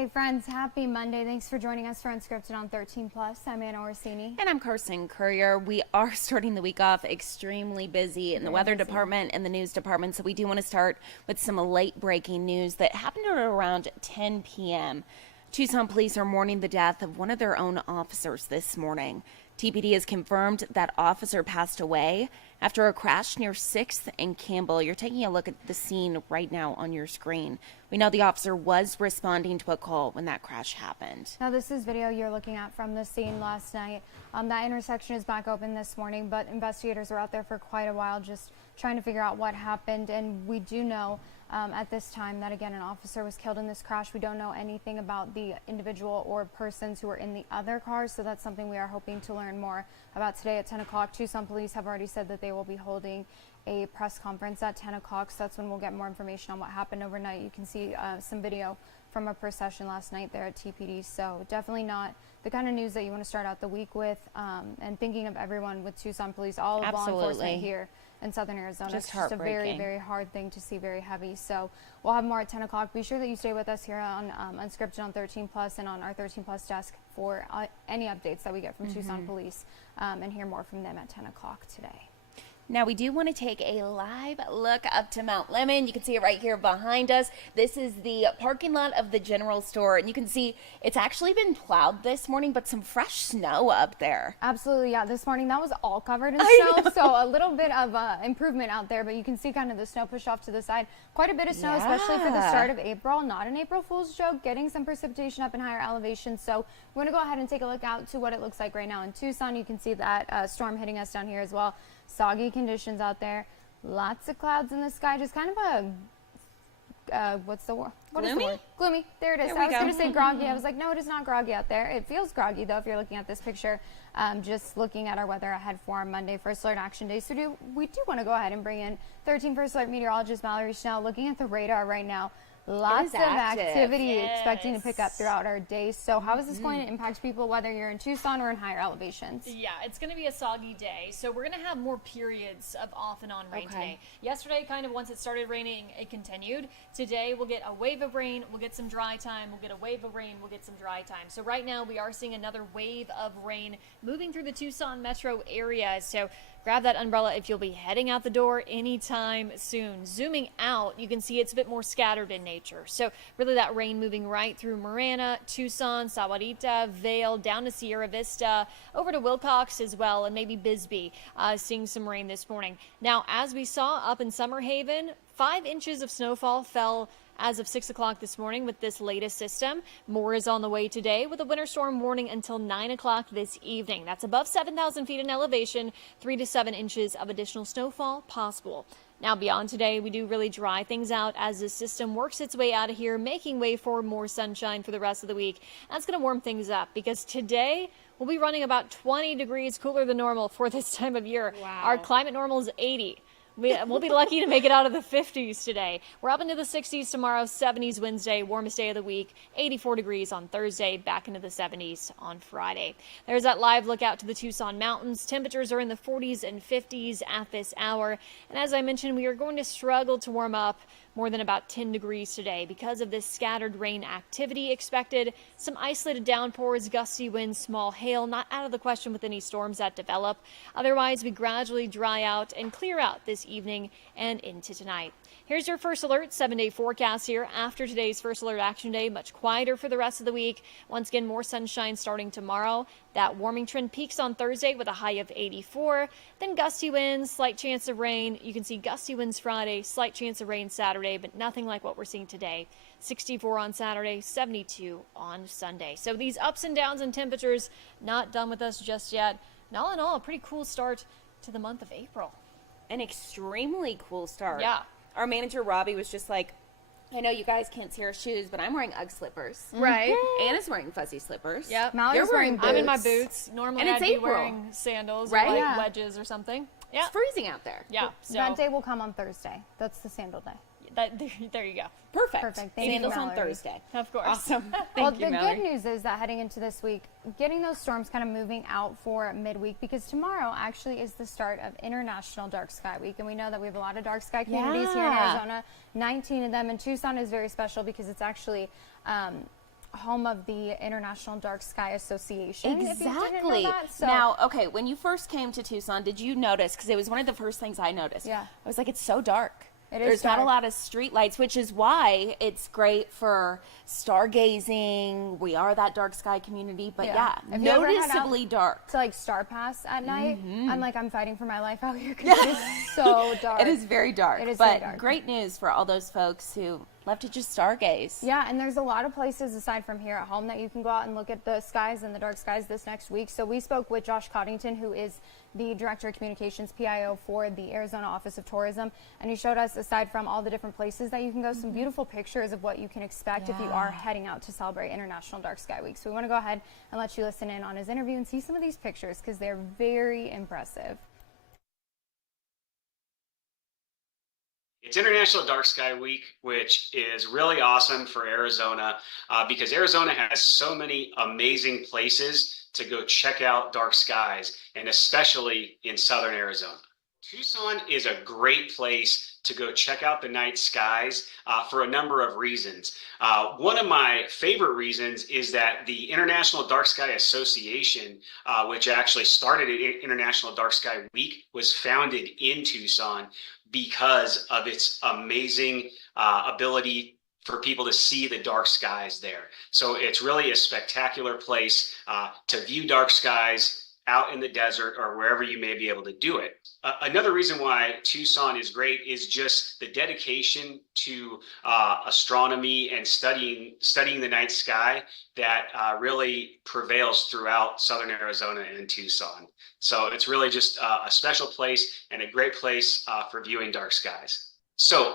Hey friends, happy Monday. Thanks for joining us for Unscripted on 13 Plus. I'm Anna Orsini. And I'm Carson Courier. We are starting the week off extremely busy in the weather department and the news department. So we do want to start with some late breaking news that happened at around 10 p.m. Tucson police are mourning the death of one of their own officers this morning. TPD has confirmed that officer passed away after a crash near 6th and Campbell. You're taking a look at the scene right now on your screen. We know the officer was responding to a call when that crash happened. Now this is video you're looking at from the scene last night. That intersection is back open this morning, but investigators were out there for quite a while just trying to figure out what happened. And we do know at this time that, again, an officer was killed in this crash. We don't know anything about the individual or persons who were in the other cars, so that's something we are hoping to learn more about today at 10 o'clock. Tucson police have already said that they will be holding a press conference at 10 o'clock, so that's when we'll get more information on what happened overnight. You can see some video from a procession last night there at TPD, so definitely not the kind of news that you want to start out the week with, and thinking of everyone with Tucson police, all of law enforcement here in Southern Arizona. It's just a very, very hard thing to see, very heavy. So we'll have more at 10 o'clock. Be sure that you stay with us here on Unscripted on 13 Plus and on our 13 Plus desk for any updates that we get from Tucson police, and hear more from them at 10 o'clock today. Now, we do want to take a live look up to Mount Lemmon. You can see it right here behind us. This is the parking lot of the general store, and you can see it's actually been plowed this morning, but some fresh snow up there. Absolutely, yeah. This morning, that was all covered in snow, so a little bit of improvement out there, but you can see kind of the snow pushed off to the side. Quite a bit of snow, especially for the start of April. Not an April Fool's joke, getting some precipitation up in higher elevations. So we're going to go ahead and take a look out to what it looks like right now in Tucson. You can see that storm hitting us down here as well. Soggy conditions out there, lots of clouds in the sky, just kind of a what's the word? Gloomy. There it is. I was going to say groggy. I was like, no, it is not groggy out there. It feels groggy though if you're looking at this picture. Just looking at our weather ahead for our Monday First Alert Action Day. So we do want to go ahead and bring in 13 First Alert meteorologist Mallory Schnell. Looking at the radar right now. Lots of activity expecting to pick up throughout our day. So how is this going to impact people, whether you're in Tucson or in higher elevations? Yeah, it's going to be a soggy day. So we're going to have more periods of off and on rain today. Yesterday, kind of once it started raining, it continued. Today, we'll get a wave of rain. We'll get some dry time. We'll get a wave of rain. We'll get some dry time. So right now, we are seeing another wave of rain moving through the Tucson metro area. So grab that umbrella if you'll be heading out the door anytime soon. Zooming out, you can see it's a bit more scattered in nature. So really that rain moving right through Marana, Tucson, Sahuarita, Vail, down to Sierra Vista, over to Wilcox as well, and maybe Bisbee, seeing some rain this morning. Now, as we saw up in Summer Haven, 5 inches of snowfall fell as of 6 o'clock this morning with this latest system. More is on the way today with a winter storm warning until 9 o'clock this evening. That's above 7,000 feet in elevation, 3 to 7 inches of additional snowfall possible. Now beyond today, we do really dry things out as the system works its way out of here, making way for more sunshine for the rest of the week. That's going to warm things up because today we'll be running about 20 degrees cooler than normal for this time of year. Wow. Our climate normal is 80. We'll be lucky to make it out of the 50s today. We're up into the 60s tomorrow, 70s Wednesday, warmest day of the week, 84 degrees on Thursday, back into the 70s on Friday. There's that live look out to the Tucson mountains. Temperatures are in the 40s and 50s at this hour. And as I mentioned, we are going to struggle to warm up more than about 10 degrees today because of this scattered rain activity expected. Some isolated downpours, gusty winds, small hail, not out of the question with any storms that develop. Otherwise, we gradually dry out and clear out this evening and into tonight. Here's your First Alert 7-day forecast here after today's First Alert Action Day. Much quieter for the rest of the week. Once again, more sunshine starting tomorrow. That warming trend peaks on Thursday with a high of 84. Then gusty winds, slight chance of rain. You can see gusty winds Friday, slight chance of rain Saturday, but nothing like what we're seeing today. 64 on Saturday, 72 on Sunday. So these ups and downs in temperatures not done with us just yet. And all in all, a pretty cool start to the month of April. An extremely cool start. Yeah. Our manager, Robbie, was just like, I know you guys can't see our shoes, but I'm wearing UGG slippers. Right. Anna's wearing fuzzy slippers. Yep. Mallory's wearing boots. I'm in my boots. Normally And it's I'd be April. wearing sandals Right? or like Yeah. wedges or something. Yeah. It's freezing out there. Yeah. So That day will come on Thursday. That's the sandal day. there you go. Perfect. Thank you, Sandals on Mallory. Thursday. Of course. Awesome. Well, Thank you, the Mallory. good news is that heading into this week, getting those storms kind of moving out for midweek, because tomorrow actually is the start of International Dark Sky Week. And we know that we have a lot of dark sky communities here in Arizona, 19 of them. And Tucson is very special because it's actually home of the International Dark Sky Association. If you didn't know Exactly. that. So, Now, okay, when you first came to Tucson, did you notice, because it was one of the first things I noticed. Yeah. I was like, it's so dark. It is There's not a dark. lot of street lights, which is why it's great for stargazing. We are that dark sky community, but yeah, If you ever head out noticeably dark. to like Star Pass at night, I'm fighting for my life out here because it is so dark. It is very dark. It is but very dark. Great news for all those folks who love to just stargaze. Yeah, and there's a lot of places aside from here at home that you can go out and look at the skies and the dark skies this next week. So we spoke with Josh Coddington, who is the Director of Communications, PIO, for the Arizona Office of Tourism, and he showed us, aside from all the different places that you can go, some beautiful pictures of what you can expect if you are heading out to celebrate International Dark Sky Week. So we want to go ahead and let you listen in on his interview and see some of these pictures because they're very impressive. It's International Dark Sky Week, which is really awesome for Arizona because Arizona has so many amazing places to go check out dark skies, and especially in southern Arizona. Tucson is a great place to go check out the night skies for a number of reasons. One of my favorite reasons is that the International Dark Sky Association, which actually started at International Dark Sky Week, was founded in Tucson because of its amazing ability for people to see the dark skies there. So it's really a spectacular place to view dark skies out in the desert or wherever you may be able to do it. Another reason why Tucson is great is just the dedication to astronomy and studying the night sky that really prevails throughout southern Arizona and Tucson. So it's really just a special place and a great place for viewing dark skies. So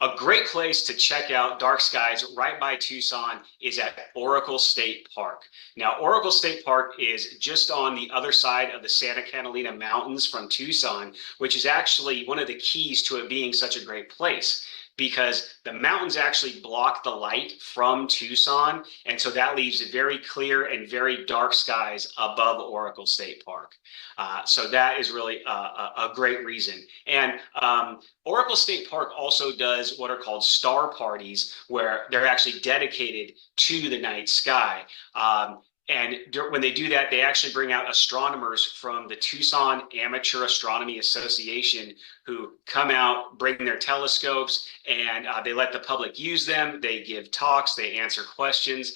a great place to check out dark skies right by Tucson is at Oracle State Park. Now, Oracle State Park is just on the other side of the Santa Catalina Mountains from Tucson, which is actually one of the keys to it being such a great place, because the mountains actually block the light from Tucson, and so that leaves very clear and very dark skies above Oracle State Park. So that is really a great reason. And Oracle State Park also does what are called star parties, where they're actually dedicated to the night sky. And when they do that, they actually bring out astronomers from the Tucson Amateur Astronomy Association who come out, bring their telescopes, and they let the public use them. They give talks, they answer questions.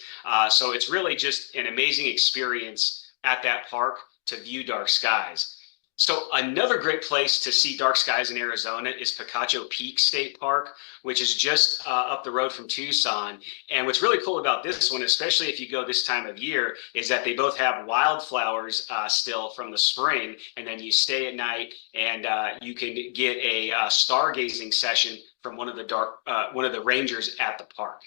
So it's really just an amazing experience at that park to view dark skies. So another great place to see dark skies in Arizona is Picacho Peak State Park, which is just up the road from Tucson. And what's really cool about this one, especially if you go this time of year, is that they both have wildflowers still from the spring. And then you stay at night and you can get a stargazing session from one of the rangers at the park.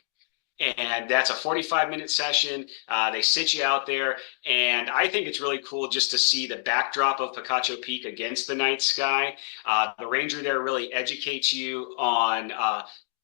And that's a 45-minute session. They sit you out there, and I think it's really cool just to see the backdrop of Picacho Peak against the night sky. The ranger there really educates you on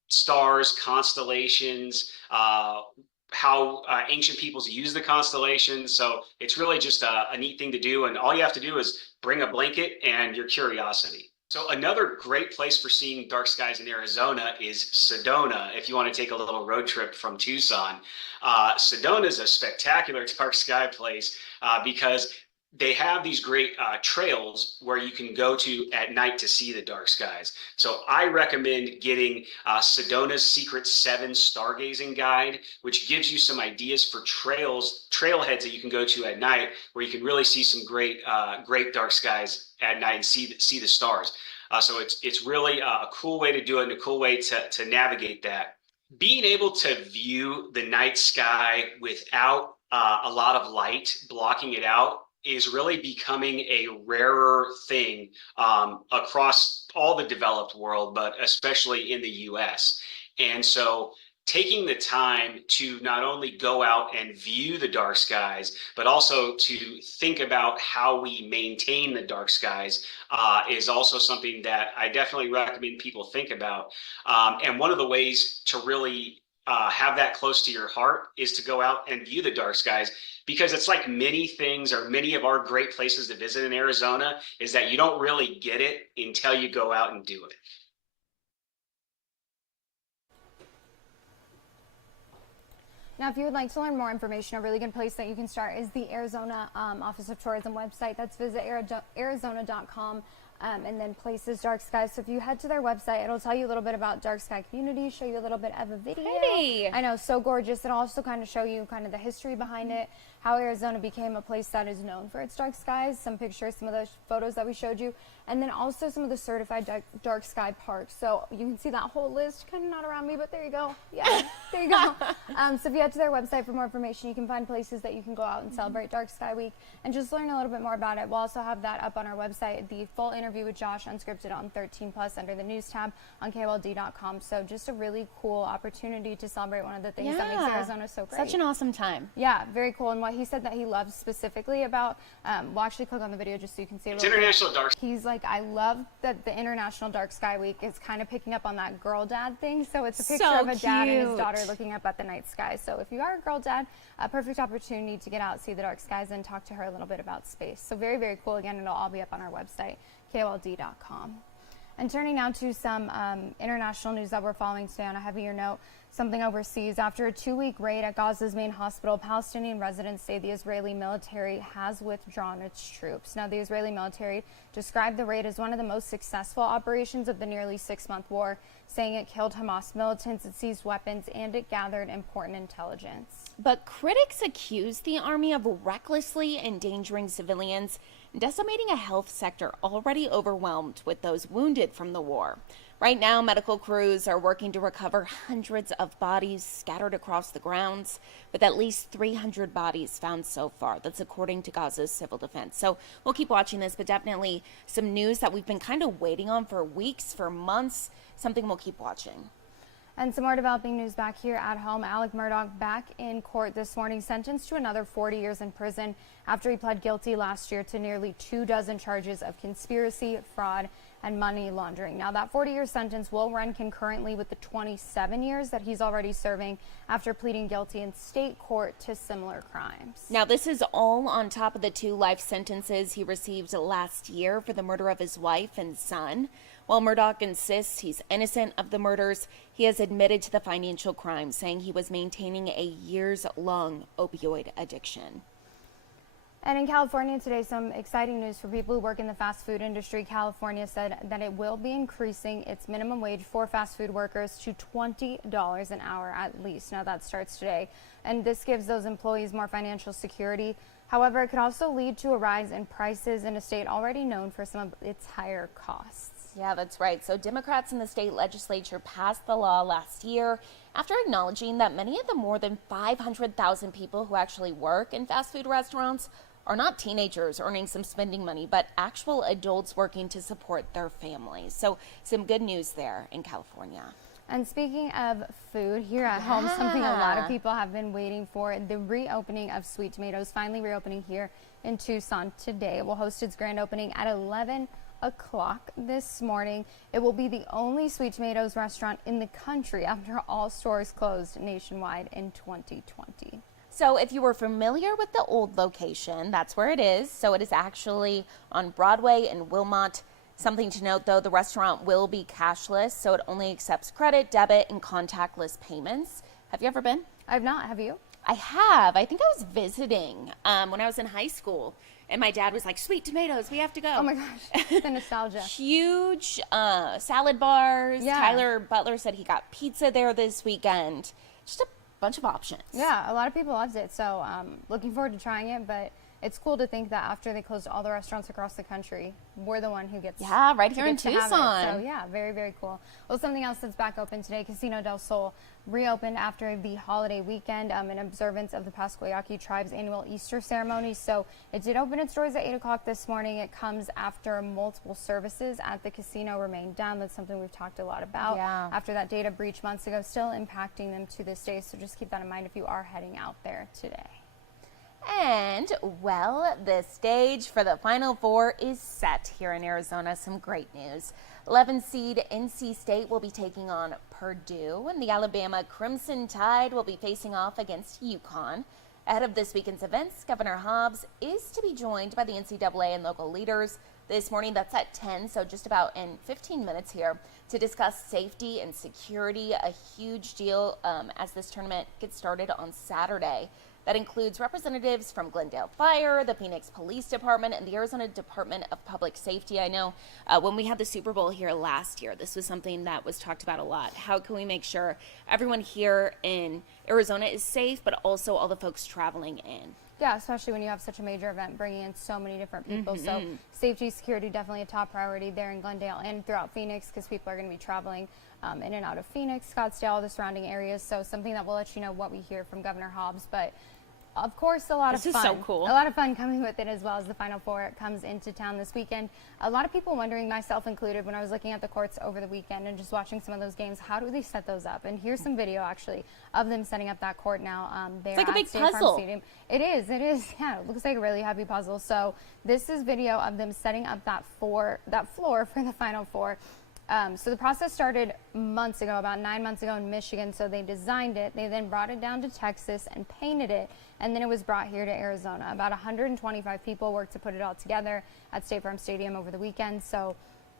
stars, constellations, how ancient peoples use the constellations. So it's really just a neat thing to do, and all you have to do is bring a blanket and your curiosity. So another great place for seeing dark skies in Arizona is Sedona, if you want to take a little road trip from Tucson. Sedona is a spectacular dark sky place because they have these great trails where you can go to at night to see the dark skies. So I recommend getting Sedona's Secret 7 Stargazing Guide, which gives you some ideas for trailheads that you can go to at night, where you can really see some great dark skies at night and see the stars. So it's really a cool way to do it and a cool way to navigate that. Being able to view the night sky without a lot of light blocking it out is really becoming a rarer thing across all the developed world, but especially in the US. And so taking the time to not only go out and view the dark skies, but also to think about how we maintain the dark skies is also something that I definitely recommend people think about. And one of the ways to really have that close to your heart is to go out and view the dark skies, because it's like many things, or many of our great places to visit in Arizona, is that you don't really get it until you go out and do it. Now, if you would like to learn more information, a really good place that you can start is the Arizona Office of Tourism website. That's visit arizona.com. And then places dark skies. So if you head to their website, it'll tell you a little bit about dark sky community, show you a little bit of a video. Pretty. I know, so gorgeous. It'll also kind of show you kind of the history behind it, how Arizona became a place that is known for its dark skies, some pictures, some of those photos that we showed you, and then also some of the certified dark sky parks. So you can see that whole list, kind of not around me, but there you go. Yeah, there you go. So if you head to their website for more information, you can find places that you can go out and celebrate Dark Sky Week and just learn a little bit more about it. We'll also have that up on our website, the full interview with Josh, unscripted, on 13 Plus under the news tab on KOLD.com. So just a really cool opportunity to celebrate one of the things that makes Arizona so great. Such an awesome time. Yeah, very cool. And what he said that he loves specifically about, we'll actually click on the video just so you can see a It's little International Dark. He's like, I love that the International Dark Sky Week is kind of picking up on that girl dad thing. So it's a picture So of a dad and his cute. daughter looking up at the night sky. So if you are a girl dad, a perfect opportunity to get out, see the dark skies, and talk to her a little bit about space. So very, very cool. Again, it'll all be up on our website, KOLD.com. And turning now to some international news that we're following today on a heavier note, something overseas. After a 2-week raid at Gaza's main hospital, Palestinian residents say the Israeli military has withdrawn its troops. Now, the Israeli military described the raid as one of the most successful operations of the nearly 6-month war, saying it killed Hamas militants, it seized weapons, and it gathered important intelligence. But critics accuse the army of recklessly endangering civilians and decimating a health sector already overwhelmed with those wounded from the war. Right now, medical crews are working to recover hundreds of bodies scattered across the grounds, with at least 300 bodies found so far. That's according to Gaza's civil defense. So we'll keep watching this, but definitely some news that we've been kind of waiting on for weeks, for months, something we'll keep watching. And some more developing news back here at home. Alec Murdaugh back in court this morning, sentenced to another 40 years in prison after he pled guilty last year to nearly 24 charges of conspiracy, fraud, and money laundering. Now, that 40-year sentence will run concurrently with the 27 years that he's already serving after pleading guilty in state court to similar crimes. Now, this is all on top of the 2 life sentences he received last year for the murder of his wife and son. While Murdaugh insists he's innocent of the murders, he has admitted to the financial crime, saying he was maintaining a years-long opioid addiction. And in California today, some exciting news for people who work in the fast food industry. California said that it will be increasing its minimum wage for fast food workers to $20 an hour at least. Now, that starts today, and this gives those employees more financial security. However, it could also lead to a rise in prices in a state already known for some of its higher costs. Yeah, that's right. So Democrats in the state legislature passed the law last year after acknowledging that many of the more than 500,000 people who actually work in fast food restaurants are not teenagers earning some spending money, but actual adults working to support their families. So some good news there in California. And speaking of food, here at home, something a lot of people have been waiting for, the reopening of Sweet Tomatoes, finally reopening here in Tucson today. It will host its grand opening at 11 o'clock this morning. It will be the only Sweet Tomatoes restaurant in the country after all stores closed nationwide in 2020. So if you were familiar with the old location, that's where it is. So it is actually on Broadway in Wilmot. Something to note, though, the restaurant will be cashless, so it only accepts credit, debit, and contactless payments. Have you ever been? I've not. Have you? I have. I think I was visiting when I was in high school, and my dad was like, "Sweet Tomatoes, we have to go." Oh my gosh, the nostalgia. Huge salad bars. Yeah. Tyler Butler said he got pizza there this weekend. Just a bunch of options. Yeah, a lot of people loved it, so looking forward to trying it, but it's cool to think that after they closed all the restaurants across the country, we're the one who gets right here in to have it. Tucson. So yeah, very, very cool. Well, something else that's back open today, Casino del Sol reopened after the holiday weekend in observance of the Pascuayaki tribe's annual Easter ceremony. So it did open its doors at 8 o'clock this morning. It comes after multiple services at the casino remained down. That's something we've talked a lot about. Yeah. After that data breach months ago, still impacting them to this day. So just keep that in mind if you are heading out there today. And, well, the stage for the Final Four is set here in Arizona. Some great news. 11 seed NC State will be taking on Purdue, and the Alabama Crimson Tide will be facing off against UConn. Ahead of this weekend's events, Governor Hobbs is to be joined by the NCAA and local leaders this morning. That's at 10, so just about in 15 minutes here, to discuss safety and security, a huge deal as this tournament gets started on Saturday. That includes representatives from Glendale Fire, the Phoenix Police Department, and the Arizona Department of Public Safety. I know when we had the Super Bowl here last year, this was something that was talked about a lot. How can we make sure everyone here in Arizona is safe, but also all the folks traveling in? Yeah, especially when you have such a major event bringing in so many different people. So safety, security, definitely a top priority there in Glendale and throughout Phoenix, because people are going to be traveling in and out of Phoenix, Scottsdale, the surrounding areas. So something that we'll let you know what we hear from Governor Hobbs. But of course, a lot of fun. This is so cool. A lot of fun coming with it, as well as the Final Four comes into town this weekend. A lot of people wondering, myself included, when I was looking at the courts over the weekend and just watching some of those games, how do they set those up? And here's some video, actually, of them setting up that court now. It's like a big State Farm puzzle. Stadium. It is. Yeah, it looks like a really heavy puzzle. So this is video of them setting up that floor for the Final Four. So the process started months ago, about 9 months ago in Michigan. So they designed it. They then brought it down to Texas and painted it. And then it was brought here to Arizona. About 125 people worked to put it all together at State Farm Stadium over the weekend. So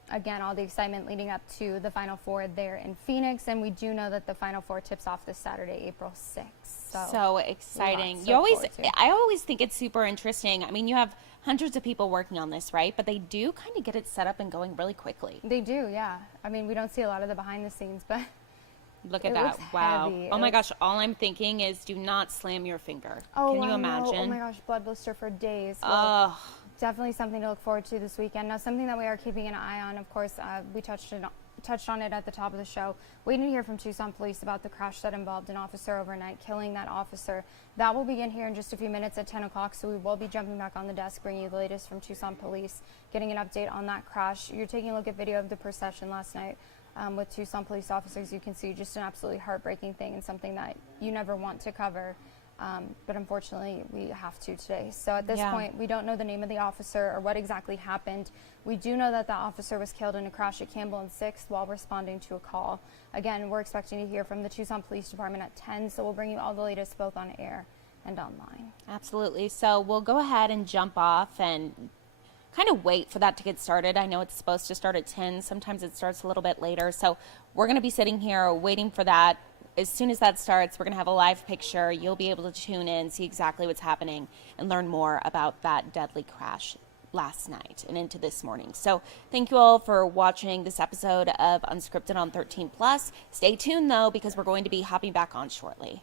again, all the excitement leading up to the Final Four there in Phoenix. And we do know that the Final Four tips off this Saturday, April 6th. So exciting. Lots I always think it's super interesting. I mean, you have hundreds of people working on this, right? But they do kind of get it set up and going really quickly. They do, yeah. I mean, we don't see a lot of the behind the scenes, but look at it that. looks Wow. heavy. Oh my gosh. All I'm thinking is do not slam your finger. Oh, Can you I know. imagine? Oh my gosh, blood blister for days. Well, Oh, definitely something to look forward to this weekend. Now, something that we are keeping an eye on, of course, we touched on it at the top of the show. Waiting to hear from Tucson Police about the crash that involved an officer overnight, killing that officer. That will begin here in just a few minutes at 10 o'clock, so we will be jumping back on the desk, bringing you the latest from Tucson Police, getting an update on that crash. You're taking a look at video of the procession last night with Tucson police officers. You can see just an absolutely heartbreaking thing and something that you never want to cover. But unfortunately, we have to today. So at this point, we don't know the name of the officer or what exactly happened. We do know that the officer was killed in a crash at Campbell and 6th while responding to a call. Again, we're expecting to hear from the Tucson Police Department at 10, so we'll bring you all the latest both on air and online. absolutely. So we'll go ahead and jump off and kind of wait for that to get started. I know it's supposed to start at 10. Sometimes it starts a little bit later. So we're going to be sitting here waiting for that. As soon as that starts, we're going to have a live picture. You'll be able to tune in, see exactly what's happening, and learn more about that deadly crash last night and into this morning. So thank you all for watching this episode of Unscripted on 13 Plus. Stay tuned, though, because we're going to be hopping back on shortly.